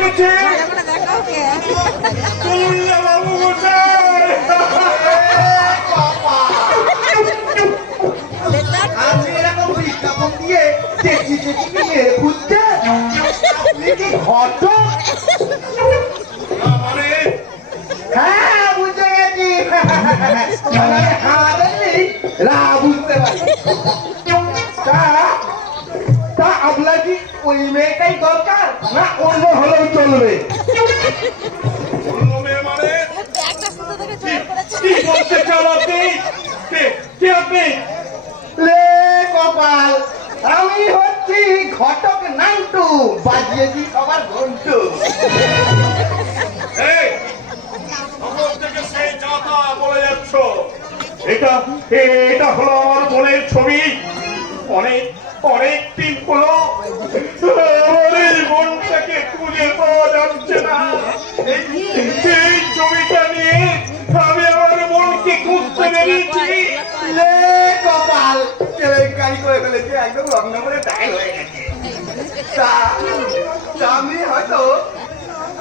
দেখেছে বাবু আপনি এরকম বিজ্ঞাপন দিয়ে চেঁচি চেঁচি মেয়ে খুঁজছে আপনি কি ঘটক? হ্যাঁ বুঝতে গেছি বুঝতে পারি তা আপনার কি ওই মেয়েটাই দরকার না অন্য হলেও চলবে? কপাল আমি হচ্ছি ঘটক নান্টু বাজিয়েছি সবার ঘন্টু। এটা হলো আমার বোনের ছবি। অনেক দিন হলো আমার এই বোনটাকে খুঁজে পাওয়া যাচ্ছে না। এই ছবিটা নিয়ে আমি আমার বোনকে খুঁজতে বেরিয়েছি। কপাল কেলেঙ্কারি করে ফেলেছে, একদম লগ্ন করে ডাই হয়ে গেছে। আমি হয়তো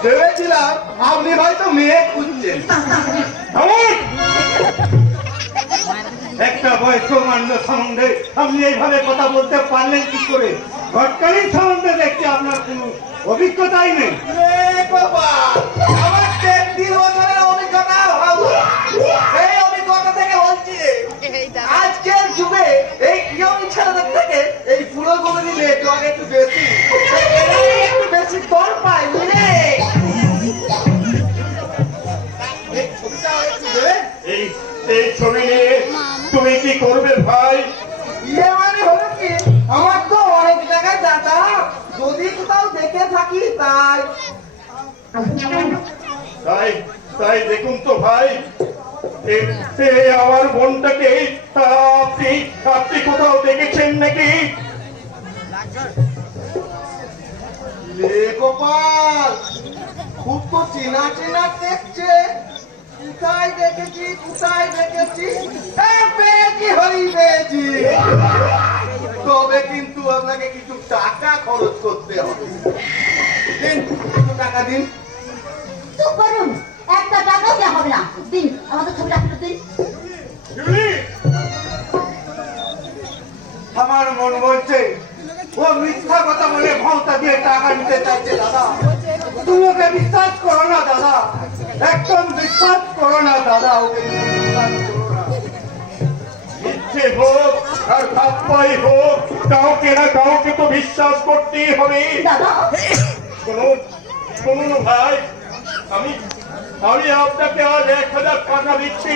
ভেবেছিলাম আপনি হয়তো মেয়ে খুঁজছেন। একটা বয়স্ক মান্য সম্বন্ধে আপনি এইভাবে কথা বলতে পারলেন কি করে? ঘটকালীর সম্বন্ধে দেখছি আপনার কোনো অভিজ্ঞতাই নেই। আমার 33 বছরের অভিজ্ঞতা, এই অভিজ্ঞতা থেকে বলছি আজকের যুগে এই ইয়ং ছেলেদের থেকে এই পুরো গুলি নেটওয়ার্ক একটু বেশি দর পায় বুঝলে। এই ছবি নিয়ে তুমি কি করবে ভাই? মানে হলো কি আমার তো অনেক জায়গায় যাতা, যদি কোথাও দেখে থাকি তাই দেখুন তো ভাই, আমার বোনটাকে আপনি কোথাও দেখেছেন নাকি? গোপাল খুব তো চেনা চেনা দেখছে, কোথায় দেখেছি পেয়েছি হরি পেয়েছি। তবে কিন্তু আপনাকে কিছু টাকা খরচ করতে হবে। দিন কিছু টাকা দিন। চুপ করুন, একটা টাকাও দেওয়া হবে না। দিন আমাদের ছবিটা ফেরত দিন। আমার মন বলছে ও মিথ্যা কথা বলে ভাওতা দিয়ে টাকা নিতে চাইছে। দাদা তুমি ওকে বিশ্বাস করো না দাদা, একদম বিশ্বাস করো না দাদা, ওকে বিশ্বাস করো না। ইচ্ছে হোক আর ভাবপাই হোক, কাউকে না কাউকে তো বিশ্বাস করতেই হবে। শুনুন ভাই, আমি আপনাকে আজ 1000 টাকা দিচ্ছি।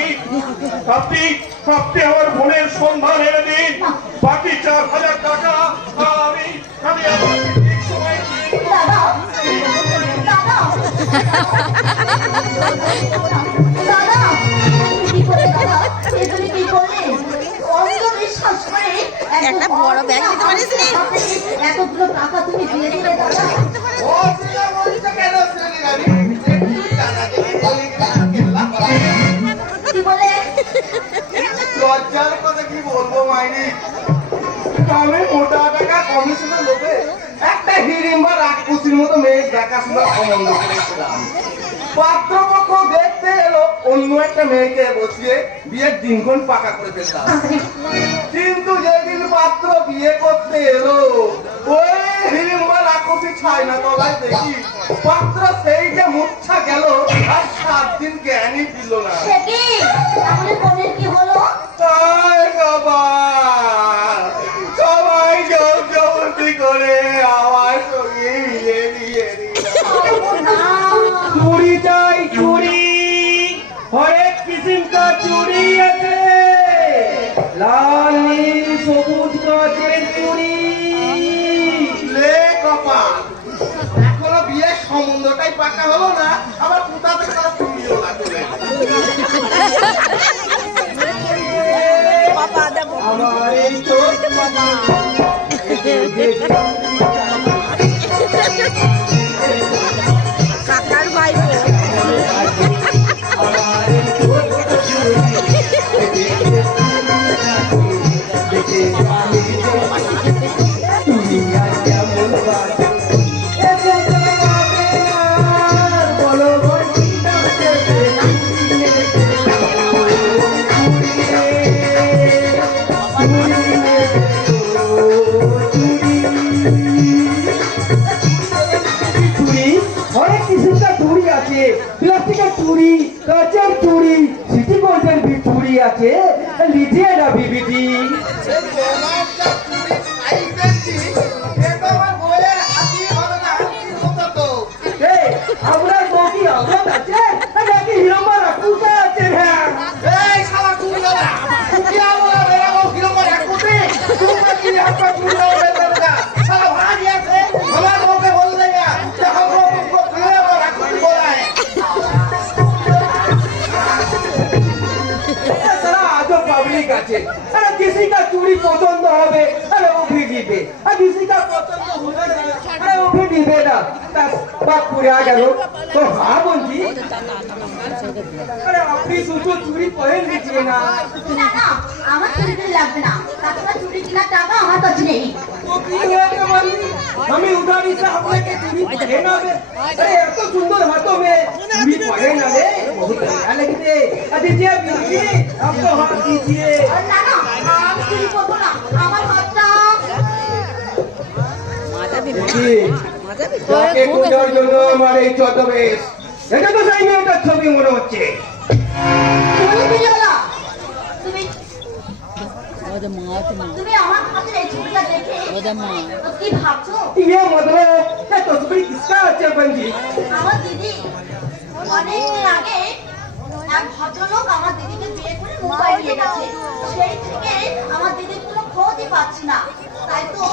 আপনি আমার বোনের সন্ধান এনে দিন। বাকি 4000 টাকা আমি আপনাকে ঠিক সময় দিয়ে একটা বড় ব্যাগ দিতে পারিস নি? এতগুলো টাকা তুমি দিয়ে দিলে দাদা? কি বলে? লজ্জার কথা কি বলবো মাইনি, আমি মোটা টাকা কমিশনের লোকে একটা হিড়িম্বা রাক্ষসীর মতো মেয়ে দেখাশোনা সম্বন্ধ করেছিলাম। পাত্রপক্ষ দেখতে এলো, অন্য একটা মেয়েকে বসিয়ে বিয়ের দিনক্ষণ পাকা করে ফেললাম। কিন্তু যেদিন পাত্র বিয়ে করতে এলো, ওই হিড়িম্বা রাক্ষসী ছাইনা তলায় দেখি পাত্র সেই যে মূর্ছা গেল আর 7 দিন জ্ঞানই ফিরল না। কি হলো? সবাই জবরদস্তি করে আমার সঙ্গে বিয়ে দিয়ে দিল। चूड़ी चाई चूड़ी, हरेक किस्म का चूड़ी আছে, লাল নীল সবুজ কাচের চুড়ি। লে কপাল, এখনো বিয়ের সম্বন্ধটাই পাকা হলো না, আবার কোথা থেকে তার চুড়িও লাগবে। আমার এই ছোট বাবা কাকার ভাই তুমি আর কেমন বাজো আছে, প্লাস্টিকের চুড়ি, কাঁচের চুড়ি, সিটি গোল্ডের চুড়ি আছে, লিজিয়ে না বিবিজি। এই তোমার যা চুরি সাইজ দেখছি, এ তো আমার বউয়ের হাতি হবে না, হাতির মতো তো। এই, আপনার বউ কি আওলাদ আছে নাকি হিরম্বা রাক্ষুসা আছে? হ্যাঁ, এই শালা চুরিওয়ালা, কি আমলা মেরা বউ কিরকম রাখুতে? তোমরা কি আপনার চুরিওয়ালা বের না? শালা ভাড়ি আছে, আমার বউকে বল দেগা, যে हम लोग उसको फिरे और राखुती बोला है। ये सारा आजो पब्लिक আছে। अरे किसी का चूड़ी पसंद হবে, अरे वो भी দিবে, আর किसी का पसंद হবে না, अरे वो भी দিবে না। তা বাপ পুরে आ গেল তো হ্যাঁ বলছি। अरे আপনি দুটো চুড়ি পরে নিয়ে না। না না আমার চুড়ি টুড়ি লাগবে না, তাছাড়া চুড়ি কেনার টাকা আমার কাছে নেই। তো কি হয়েছে বলি? আমি উধারি से আপনাকে চুড়ি পরে না দে। अरे এত সুন্দর হাতों में चूड़ी पहने ना दे, बहुत अच्छा लगते। दीजिए बीवी, आप तो हाथ दीजिए। আর না না আমি চুড়ি পরবো না, আমার হাতটা যাকে খোঁজার জন্য আমার এই ছদ্মবেশ, এটা তো সেই মেয়েটার ছবি মনে হচ্ছে। তুমি বিজয়লা, তুমি আমার হাতে এই ছবিটা দেখে তো কি ভাবছো? ये मतलब ये तस्वीर किसका আছে बंजी? আমার দিদি অনেক দিন আগে এক ভদ্রলোক আমার দিদিকে বিয়ে করে মুম্বাই নিয়ে গেছে, সেই থেকে আমার দিদির কোনো খোঁজই পাচ্ছি না, তাই তো